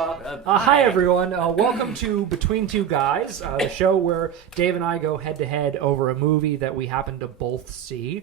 Hi everyone. Welcome to Between Two Guys, the show where Dave and I go head to head over a movie that we happen to both see.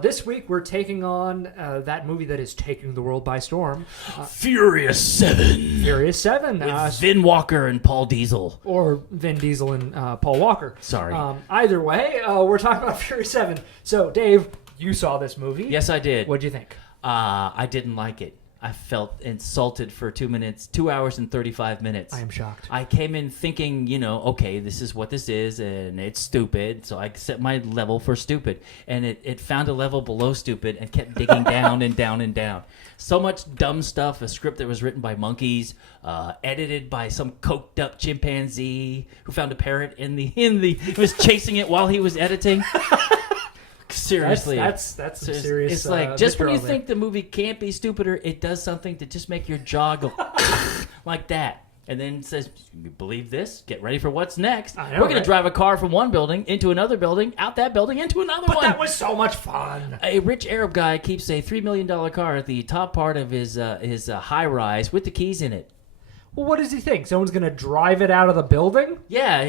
This week we're taking on that movie that is taking the world by storm, Furious 7. Furious 7. With Vin Walker and Paul Diesel. Or Vin Diesel and Paul Walker. Sorry. Either way, we're talking about Furious 7. So, Dave, you saw this movie. Yes, I did. What'd you think? I didn't like it. I felt insulted for 2 hours and 35 minutes. I am shocked. I came in thinking, okay, this is what this is, and it's stupid, so I set my level for stupid. And it found a level below stupid and kept digging down and down and down. So much dumb stuff, a script that was written by monkeys, edited by some coked up chimpanzee who found a parrot was chasing it while he was editing. Seriously, that's some serious. It's like just when you think the movie can't be stupider, it does something to just make your jaw go like that, and then it says, "You believe this? Get ready for what's next. We're going to drive a car from one building into another building, out that building into another one." But that was so much fun. A rich Arab guy keeps a $3 million car at the top part of his high rise with the keys in it. Well, what does he think? Someone's going to drive it out of the building? Yeah,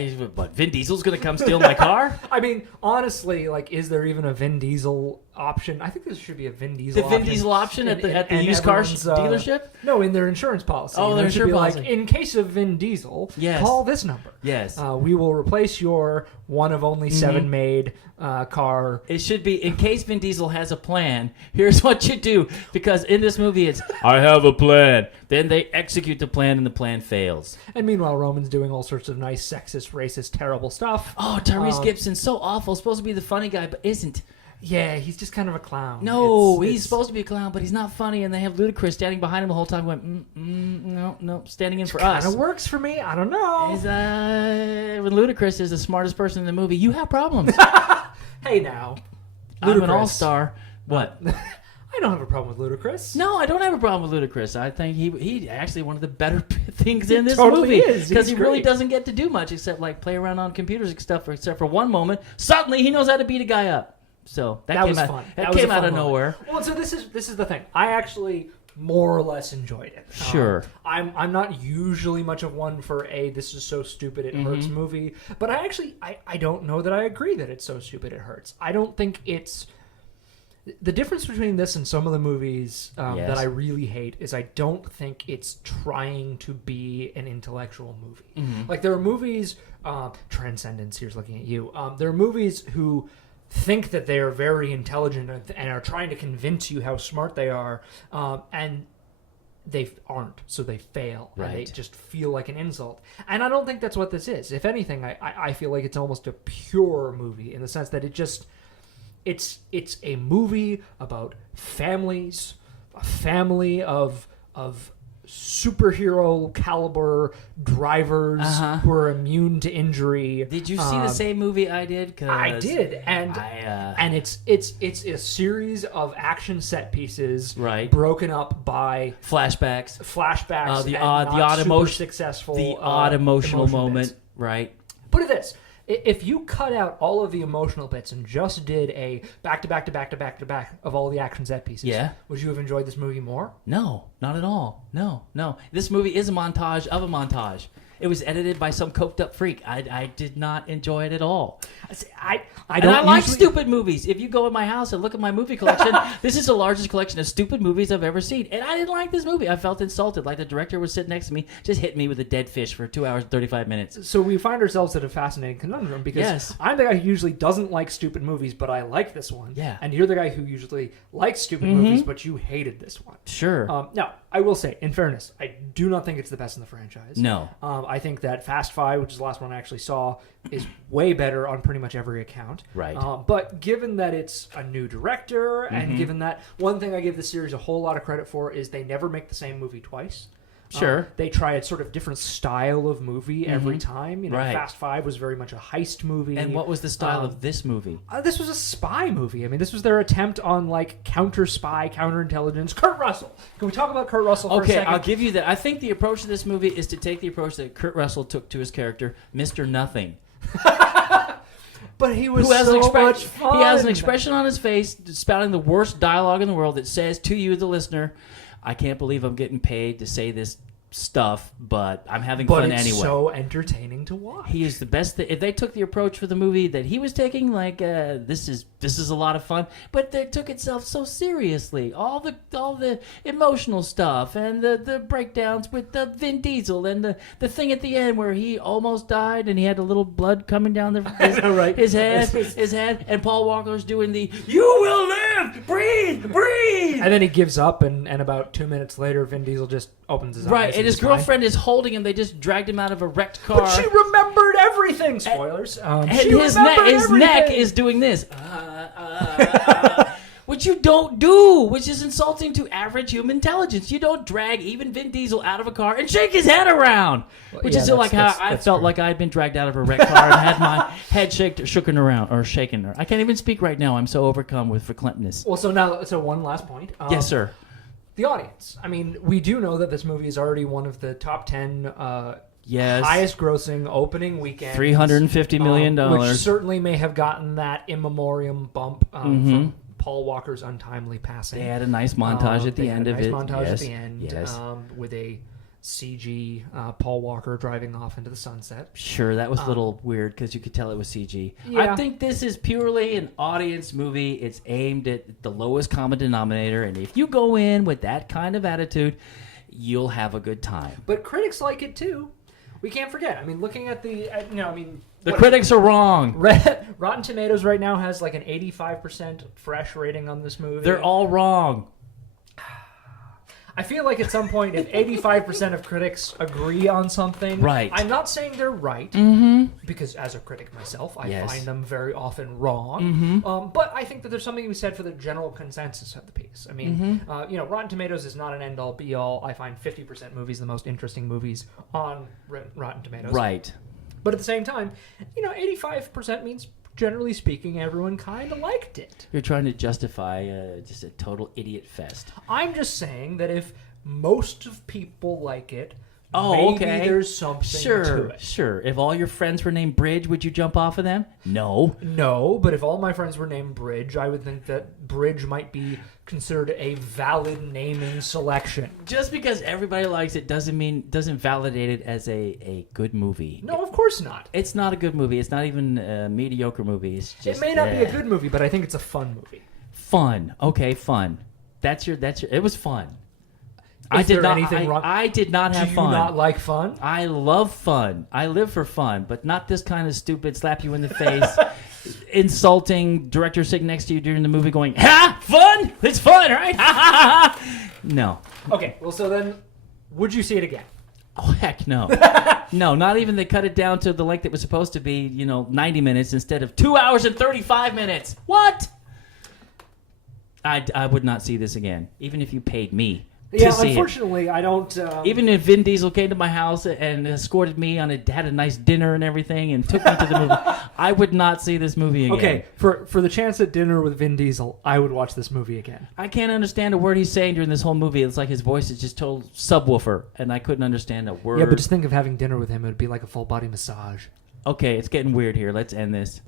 Vin Diesel's going to come steal my car? I mean, honestly, is there even a Vin Diesel option? I think there should be a Vin Diesel option. The Vin Diesel option at the used car dealership? No, in their insurance policy. Oh, their insurance policy. In case of Vin Diesel, call this number. Yes. We will replace your one of only 7 made car. It should be, in case Vin Diesel has a plan, here's what you do. Because in this movie, it's, I have a plan. Then they execute the plan, and the plan fails. And meanwhile, Roman's doing all sorts of nice, sexist, racist, terrible stuff. Oh, Tyrese Gibson's so awful. Supposed to be the funny guy, but isn't. Yeah, he's just kind of a clown. No, he's supposed to be a clown, but he's not funny. And they have Ludacris standing behind him the whole time going, no, standing in for us. Kind of works for me. I don't know. When Ludacris is the smartest person in the movie, you have problems. Hey, now. Ludacris. I'm an all-star. What? I don't have a problem with Ludacris. No, I don't have a problem with Ludacris. I think he actually one of the better things in this totally movie. Because he really doesn't get to do much except play around on computers and stuff, except for one moment. Suddenly, he knows how to beat a guy up. So that was fun. That came out of nowhere. Well, so this is the thing. I actually more or less enjoyed it. Sure. I'm not usually much of one for this is so stupid it hurts movie, but I don't know that I agree that it's so stupid it hurts. I don't think it's the difference between this and some of the movies that I really hate is I don't think it's trying to be an intellectual movie. Like there are movies, Transcendence, here's looking at you. There are movies who think that they are very intelligent and are trying to convince you how smart they are, and they aren't, so they fail. Right. And they just feel like an insult. And I don't think that's what this is. If anything, I feel like it's almost a pure movie in the sense that it's a movie about families, a family of superhero caliber drivers who are immune to injury. Did you see the same movie I did? I did, and it's a series of action set pieces, broken up by flashbacks, the odd emotional moment, right? Put it this. If you cut out all of the emotional bits and just did a back to back of all the action set pieces, would you have enjoyed this movie more? No, not at all. No. This movie is a montage of a montage. It was edited by some coked up freak. I did not enjoy it at all. I like stupid movies. If you go in my house and look at my movie collection, this is the largest collection of stupid movies I've ever seen. And I didn't like this movie. I felt insulted. Like the director was sitting next to me, just hit me with a dead fish for 2 hours and 35 minutes. So we find ourselves at a fascinating conundrum because I'm the guy who usually doesn't like stupid movies, but I like this one. Yeah. And you're the guy who usually likes stupid movies, but you hated this one. Sure. Now, I will say, in fairness, I do not think it's the best in the franchise. No. I think that Fast Five, which is the last one I actually saw, is way better on pretty much every account. Right. But given that it's a new director, and given that one thing I give the series a whole lot of credit for is they never make the same movie twice. Sure. They try a sort of different style of movie every time. Fast Five was very much a heist movie. And what was the style of this movie? This was a spy movie. I mean, this was their attempt on counter-spy, counterintelligence. Kurt Russell. Can we talk about Kurt Russell for a second? Okay, I'll give you that. I think the approach to this movie is to take the approach that Kurt Russell took to his character, Mr. Nothing. But he was so much fun. He has an expression on his face spouting the worst dialogue in the world that says to you, the listener, I can't believe I'm getting paid to say this stuff, but I'm having But fun it's anyway. so entertaining to watch. He is the best. If they took the approach for the movie that he was taking, like this is a lot of fun, but they took itself so seriously. All the emotional stuff and the breakdowns with the Vin Diesel and the thing at the end where he almost died and he had a little blood coming down his head, and Paul Walker's doing the "You will live, breathe." And then he gives up, and about 2 minutes later, Vin Diesel just opens his eyes. Right, and his he's fine. girlfriend is holding him. They just dragged him out of a wrecked car. But she remembered everything. Spoilers. And She his remembered neck everything. is doing this. Which you don't do, which is insulting to average human intelligence. You don't drag even Vin Diesel out of a car and shake his head around. Which is like how I felt like I had been dragged out of a wrecked car and had my head shaken around. I can't even speak right now. I'm so overcome with verklempt-ness. Well, so one last point. Yes, sir. The audience. I mean, we do know that this movie is already one of the top 10 Yes. highest grossing opening weekend. $350 million. Which certainly may have gotten that in memoriam bump from Paul Walker's untimely passing. They had a nice montage at the end of it. Montage yes. at the end Yes. with a CG Paul Walker driving off into the sunset. Sure, that was a little weird because you could tell it was CG. Yeah. I think this is purely an audience movie. It's aimed at the lowest common denominator, and if you go in with that kind of attitude, you'll have a good time. But critics like it too. We can't forget. I mean, looking at the The critics are wrong. Rotten Tomatoes right now has like an 85% fresh rating on this movie. They're all wrong. I feel like at some point, if 85% of critics agree on something, Right. I'm not saying they're right, because as a critic myself, I Yes. find them very often wrong. But I think that there's something to be said for the general consensus of the piece. I mean, Rotten Tomatoes is not an end-all, be-all. I find 50% movies the most interesting movies on Rotten Tomatoes. Right. But at the same time, 85% means, generally speaking, everyone kind of liked it. You're trying to justify just a total idiot fest. I'm just saying that if most of people like it, Oh, maybe okay. there's something to it. Sure. If all your friends were named Bridge, would you jump off of them? No. No, but if all my friends were named Bridge, I would think that Bridge might be considered a valid naming selection. Just because everybody likes it doesn't validate it as a good movie. No, of course not. It's not a good movie. It's not even a mediocre movie. It's just It may not be a good movie, but I think it's a fun movie. fun. Okay, fun. That's your. It was fun. Is there anything wrong? I did not have Do you fun. not like fun? I love fun. I live for fun, but not this kind of stupid slap you in the face, insulting director sitting next to you during the movie going, "Ha! Fun? It's fun, right?" No. Okay, well, so then, would you see it again? Oh, heck no. No, not even they cut it down to the length it was supposed to be, 90 minutes instead of 2 hours and 35 minutes. What? I would not see this again, even if you paid me. Yeah, see unfortunately, I don't. Even if Vin Diesel came to my house and escorted me had a nice dinner and everything and took me to the movie, I would not see this movie again. Okay, for the chance at dinner with Vin Diesel, I would watch this movie again. I can't understand a word he's saying during this whole movie. It's like his voice is just total subwoofer, and I couldn't understand a word. Yeah, but just think of having dinner with him. It would be like a full body massage. Okay, it's getting weird here. Let's end this.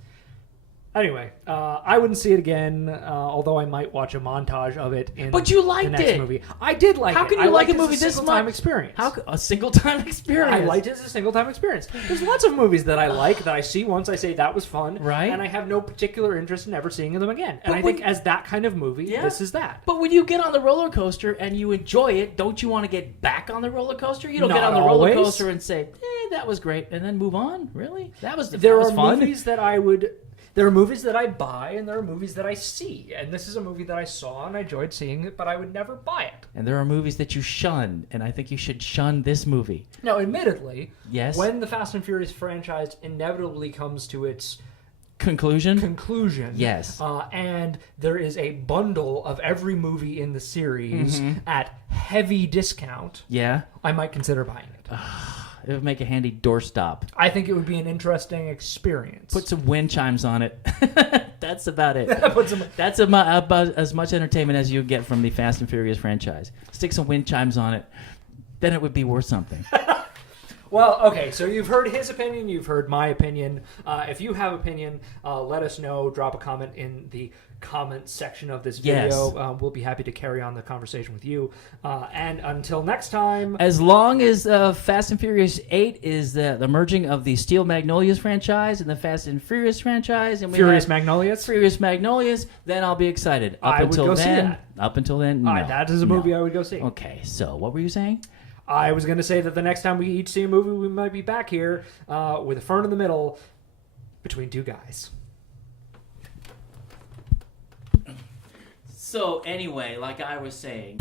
Anyway, I wouldn't see it again, although I might watch a montage of it in But you the liked next it. movie. I did like it. How can you I like liked a it movie as a this single-time much? experience. A single-time experience? I liked it as a single-time experience. There's lots of movies that I like that I see once, I say that was fun, Right. and I have no particular interest in ever seeing them again. And But I think as that kind of movie, Yeah. this is that. But when you get on the roller coaster and you enjoy it, don't you want to get back on the roller coaster? You don't Not get on the roller always. coaster and say, that was great, and then move on? Really? That was fun. Movies that I would... There are movies that I buy, and there are movies that I see. And this is a movie that I saw, and I enjoyed seeing it, but I would never buy it. And there are movies that you shun, and I think you should shun this movie. Now, admittedly, Yes. when the Fast and Furious franchise inevitably comes to its Conclusion? Yes. and there is a bundle of every movie in the series at heavy discount, Yeah? I might consider buying it. It would make a handy doorstop. I think it would be an interesting experience. Put some wind chimes on it. That's about it. Put some- That's about as much entertainment as you get from the Fast and Furious franchise. Stick some wind chimes on it. Then it would be worth something. Well, okay, so you've heard his opinion, you've heard my opinion. If you have opinion, let us know. Drop a comment in the comment section of this video. Yes. We'll be happy to carry on the conversation with you. And until next time... As long as Fast and Furious 8 is the merging of the Steel Magnolias franchise and the Fast and Furious franchise, and we Furious have Magnolias? Furious Magnolias, then I'll be excited. I would go see that. Up until then, no. That is a movie I would go see. Okay, so what were you saying? I was going to say that the next time we each see a movie, we might be back here with a fern in the middle between two guys. So anyway, like I was saying...